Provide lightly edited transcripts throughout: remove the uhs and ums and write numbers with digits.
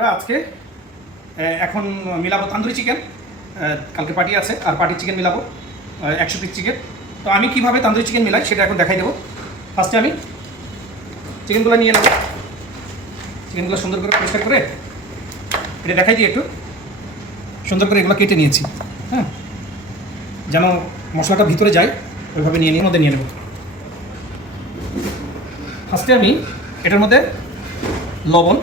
বন্ধুরা আজকে এখন মিলাবো তন্দুরি চিকেন। কালকে পার্টি আছে আর পার্টির চিকেন মিলাবো 100 পিস চিকেন। তো আমি কীভাবে তন্দুরি চিকেন মিলাই সেটা এখন দেখাই দেবো। ফার্স্টে আমি চিকেনগুলো নিয়ে নেব, চিকেনগুলো সুন্দর করে পরিষ্কার করে এটা দেখাই দিই, একটু সুন্দর করে এগুলো কেটে নিয়েছি, হ্যাঁ, যেন মশলাটা ভিতরে যায় ওইভাবে নিয়ে নিয়ে মধ্যে নিয়ে নেব। ফার্স্টে আমি এটার মধ্যে লবণ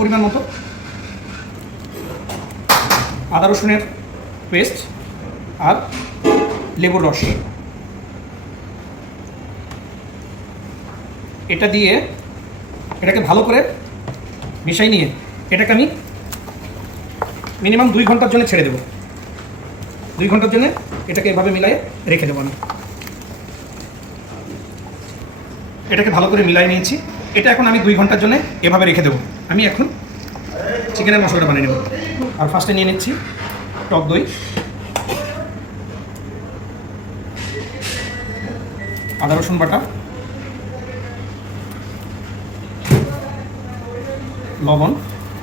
পরিমাণ মতো, আদা রসুনের পেস্ট আর লেবুর রস এটা দিয়ে এটাকে ভালো করে মিশাই নিয়ে এটাকে আমি মিনিমাম 2 ঘন্টার জন্য ছেড়ে দেবো। 2 ঘন্টার জন্য এটাকে এভাবে মিলাই রেখে দেবো। আমি এটাকে ভালো করে মিলাই নিয়েছি। এটা এখন আমি 2 ঘন্টার জন্য এভাবে রেখে দেবো। আমি এখন চিকেনের মশলাটা বানিয়ে নেব। আর ফার্স্টে নিয়ে নিচ্ছি টক দই, আদা রসুন বাটা, লবণ,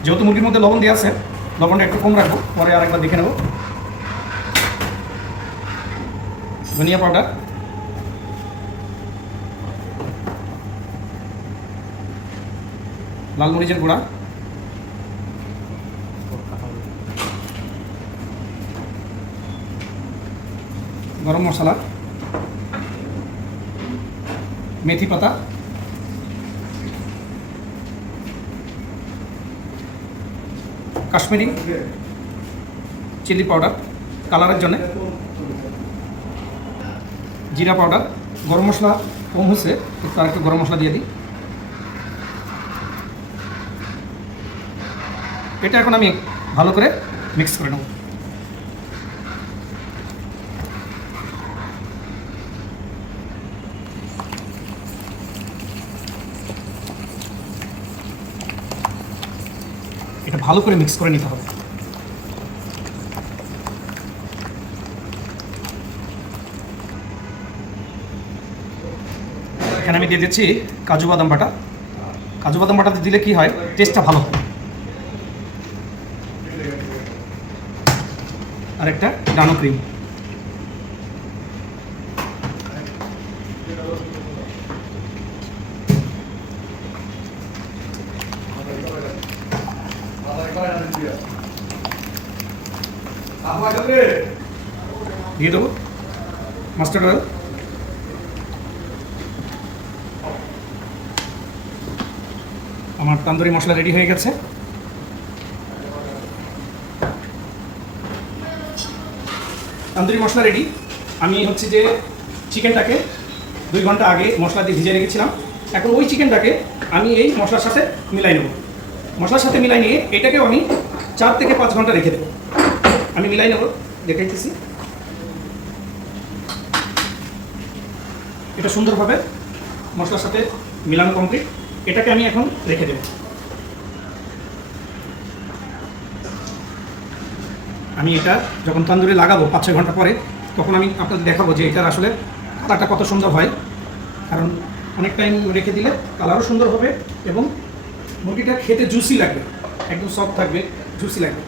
যেহেতু মুরগির মধ্যে লবণ দেওয়া আছে লবণটা একটু কম রাখবো, পরে আরেকবার দেখে নেব। ধনিয়া পাউডার, লাল মরিচের গুঁড়া, গরম মশলা, মেথি পাতা, কাশ্মীরি চিলি পাউডার কালারের জন্য, জিরা পাউডার, গরম মশলা কম হচ্ছে একটু আরেকটু গরম মশলা দিয়ে দিই। এটা এখন আমি ভালো করে মিক্স করে নেব। এটা ভালো করে মিক্স করে নিতে হবে। এখানে আমি দিয়ে দিচ্ছি কাজু বাদাম বাটা। কাজু বাদাম বাটাতে দিলে কি হয়, টেস্টটা ভালো হয়। আর একটা ডানো ক্রিম। দিয়ে দেবো মাস্টার্ড অয়েল। আমার তন্দুরি মশলা রেডি হয়ে গেছে। তন্দুরি মশলা রেডি। আমি হচ্ছে যে চিকেনটাকে 2 ঘন্টা আগে মশলা দিয়ে ভিজিয়ে রেখেছিলাম। এখন ওই চিকেনটাকে আমি এই মশলার সাথে মিলাই নেব। মশলার সাথে মিলাই নিয়ে এটাকেও আমি 4 থেকে 5 ঘন্টা রেখে দেবো। আমি মিলাই নেব, দেখাইতেছি। এটা সুন্দরভাবে মশলার সাথে মিলানো কমপ্লিট। এটাকে আমি এখন রেখে দেব। আমি এটা যখন তন্দুরি লাগাবো 5-6 ঘন্টা পরে, তখন আমি আপনাদের দেখাবো যে এটার আসলে কালারটা কত সুন্দর হয়। কারণ অনেক টাইম রেখে দিলে কালারও সুন্দর হবে এবং মুরগিটা খেতে জুসি লাগবে, একদম সফট থাকবে, জুসি লাগবে।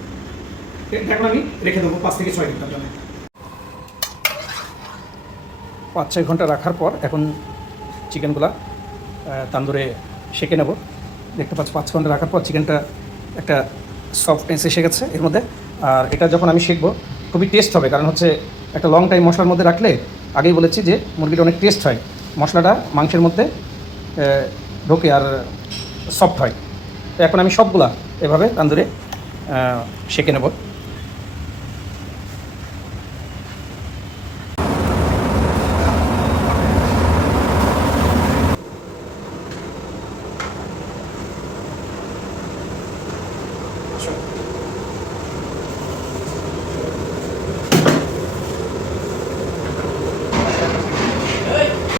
এখন আমি রেখে দেবো 5 থেকে 6 ঘন্টার জন্য। 5-6 ঘন্টা রাখার পর এখন চিকেনগুলা তান্দুরে সেঁকে নেব। দেখতে পাচ্ছি 5 ঘন্টা রাখার পর চিকেনটা একটা সফটনেস এসে গেছে এর মধ্যে। আর এটা যখন আমি শিখবো খুবই টেস্ট হবে, কারণ হচ্ছে একটা লং টাইম মশলার মধ্যে রাখলে, আগেই বলেছি যে মুরগিটা অনেক টেস্ট হয়, মশলাটা মাংসের মধ্যে ঢোকে আর সফট হয়। তো এখন আমি সবগুলা এভাবে তান্দুরে সেঁকে নেব।